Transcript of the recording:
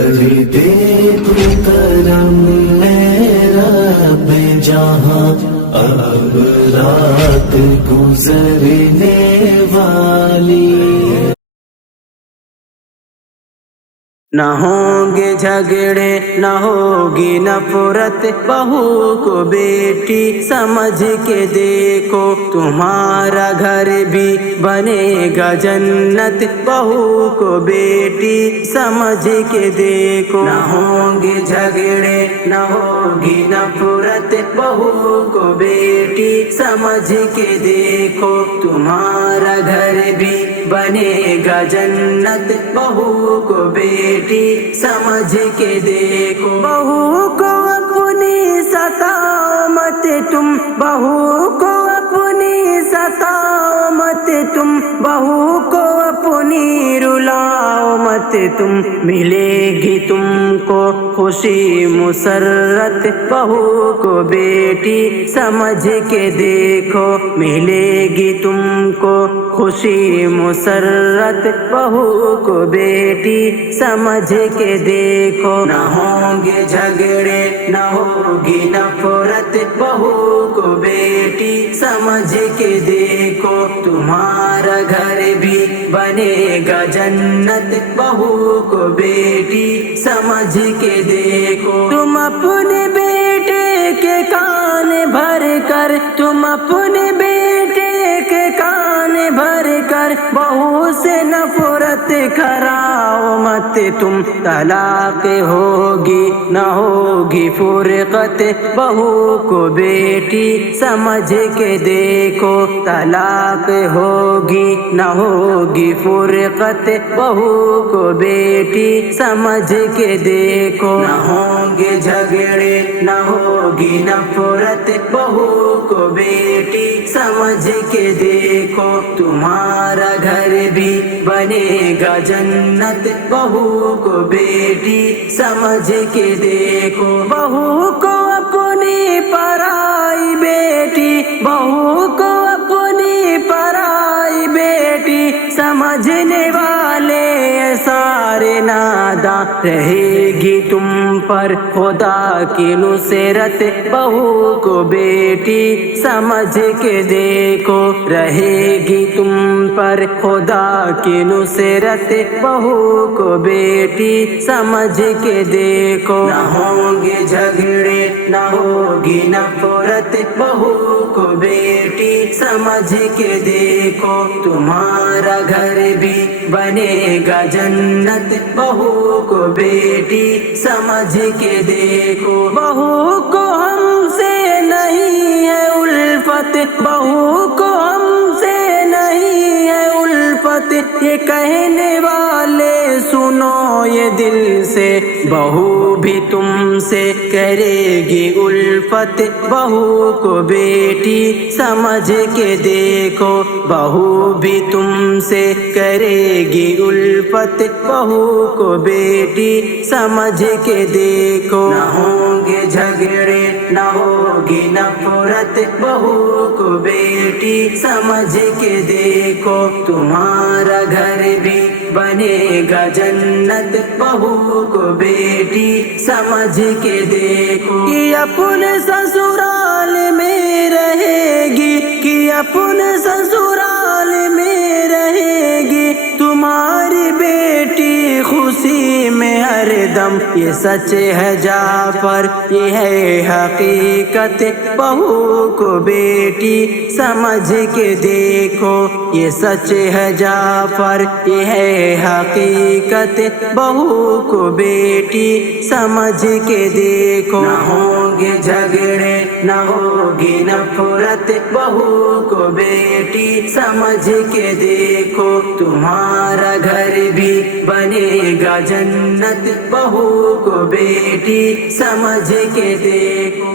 دے تو کرم رب جہاں اب رات گزرنے والی نہ ہوں گے جھگڑے نہ ہوگی نفرت، بہو کو بیٹی سمجھ کے دیکھو تمہارا گھر بھی بنے گا جنت، بہو کو بیٹی سمجھ کے دیکھو۔ نہ ہوں گے جھگڑے نہ ہوگی نفرت، بہو کو بیٹی سمجھ کے دیکھو تمہارا گھر بھی بنے گا جنت، بہو کو بیٹی سمجھ کے دیکھو۔ بہو کو اپنی ستاؤ مت تم، بہو کو اپنی ستاؤ مت تم، بہو کو اپنی رلاؤ مت تم، ملے گی تم کو خوشی مسرت، بہو کو بیٹی سمجھ کے دیکھو، ملے گی تم کو خوشی مسرت، بہو کو بیٹی سمجھ کے دیکھو۔ نہ ہوں گے جھگڑے نہ ہوگی نفرت، بہو کو بیٹی سمجھ کے دیکھو تمہارا گھر بھی بنے گا جنت، بہو کو بیٹی سمجھ کے دیکھو۔ تم اپنے بیٹے کے کان بھر کر، تم اپنے بیٹے کے کان بھر کر بہو سے نفرت کراؤ مت تم، طلاق ہوگی نہ ہوگی فرقت، بہو کو بیٹی سمجھ کے دیکھو، طلاق ہوگی نہ ہوگی فرقت، بہو کو بیٹی سمجھ کے دیکھو۔ نہ ہوں گے جھگڑے نہ ہوگی نفرت، بہو کو بیٹی سمجھ کے دیکھو تمہارا گھر بھی بنے گا جنت، بہو کو بیٹی سمجھ کے دیکھو۔ بہو کو اپنی پرائی بیٹی، بہو کو اپنی پرائی بیٹی سمجھنے والے سارے ناداں، رہے گی تم پر خدا کی نصرت، بہو کو بیٹی سمجھ کے دیکھو، رہے گی تم پر خدا کی نصرت، بہو کو بیٹی سمجھ کے دیکھو۔ نہ ہوں گے جھگڑے نہ ہوگی نفرت، بہو کو بیٹی سمجھ کے دیکھو تمہارا گھر بھی بنے گا جنت، بہو کو بیٹی سمجھ کے دیکھو۔ بہو کو ہم سے نہیں ہے الفت، بہو کو ہم سے نہیں ہے الفت، یہ کہنے والے سنو یہ دل سے، بہو بھی تم سے کرے گی الفت، بہو کو بیٹی سمجھ کے دیکھو، بہو بھی تم سے کرے گی الفت، بہو کو بیٹی سمجھ کے دیکھو۔ نہ ہوں گے جھگڑے نہ ہوگی نفرت، بہو کو بیٹی سمجھ کے دیکھو تمہارا گھر بھی بنے گا جنت، بہو کو بیٹی سمجھ کے دیکھو۔ کہ اپنے سسرال میں رہے گی، کہ اپنے سسرال میں رہے گی تمہاری بیٹی خوشی میں ہر دم، یہ سچ ہے جعفر یہ ہے حقیقت، بہو کو بیٹی سمجھ کے دیکھو، یہ سچ ہے جعفر یہ ہے حقیقت، بہو کو بیٹی سمجھ کے دیکھو۔ نہ ہوں گے جھگڑے نہ ہوگی نفرت، بہو کو بیٹی سمجھ کے دیکھو تمہارا گھر بھی بنے گا جنت، بہو کو بیٹی سمجھ کے دیکھو۔